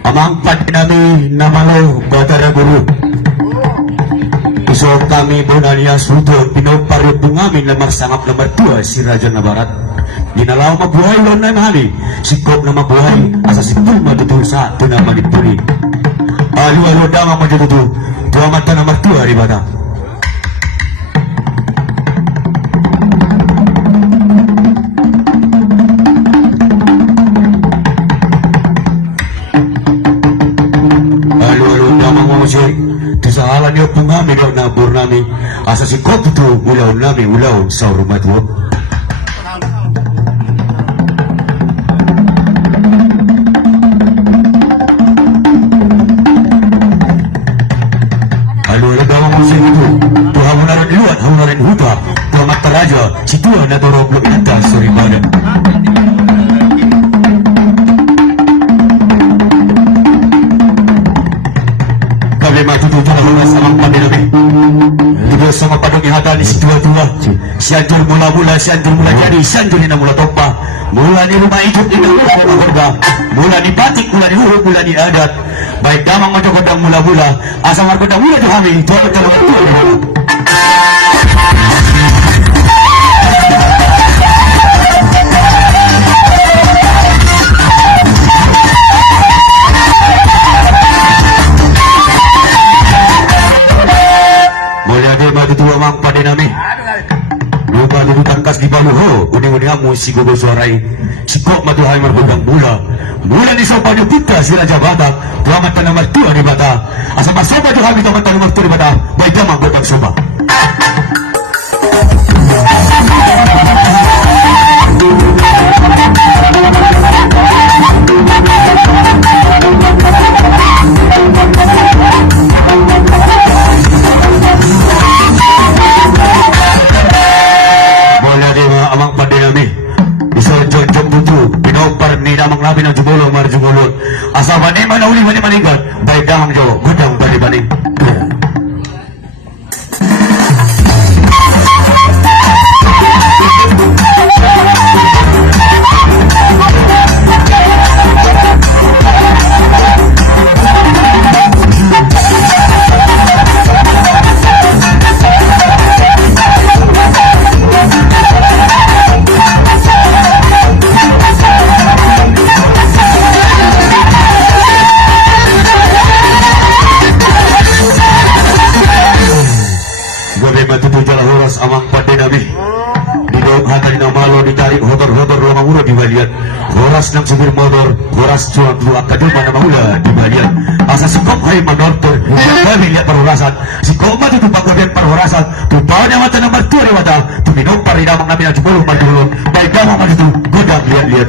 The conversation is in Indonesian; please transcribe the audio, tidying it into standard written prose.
Amangpat kami namalo Batara Guru. Isok kami bunanya sudo pinopari bungamin lamang sangap nomor 2 si Raja na Barat. Ginalaw mabuhay lon na mahali. Sikop na mabuhay asa sikul matutul sa ito na manipuli. Alu-alu damang majututu. Tuwa mata nomor 2 di bata. Disahalan niyo pungami daw na burnami asa si Koputo ulaw nami ulaw sa rumah tuwa. Alo daw mo sa ito. Tuha mo na rin luwat, hau na rin huta. Tuha mataraja, si tuwa na dorog lupita sa ribada. Matututo na mga samang pamilami. Diba sa mapadong ihata ni si Tua-Tua. Si Anjur mula-mula, si Anjur mula jadi, si Anjur na mula topa. Mula ni rumah hidup ni mula mahurga. Mula ni batik, mula ni huruf, mula ni adat. Baik damang majokot ang mula-mula. Asang markot ang mula johami. Tuwa ka naman tuwa ni mula. Tangkas di baluho, uning-uning mo si Gugo Suaray. Sikop matuhay marbudang mula. Mula ni sopa niyo pita si Raja Batak. Tuamat ka nomor 2 di bata. Asa masoba niyo kami tamat nomor 2 di bata. Baik damang botang soba. Nabi ng jumulong marjumulong asa bani manahuli mani manigat baik dahang jo gudang bani-bani. Amang pada nabi di dalam hati na malo ditarik hotor-hotor rumah mula di balian horas ng sumir motor horas cuang dua kaduma na mahula di balian asa sikop hay manortor kami lihat perhorasan sikop matu tumpang kemudian perhorasan tupanya mata nomor 2 di mata tuminong parinamang nabi na jumulong marjulong baik damang maju tu godang lihat-lihat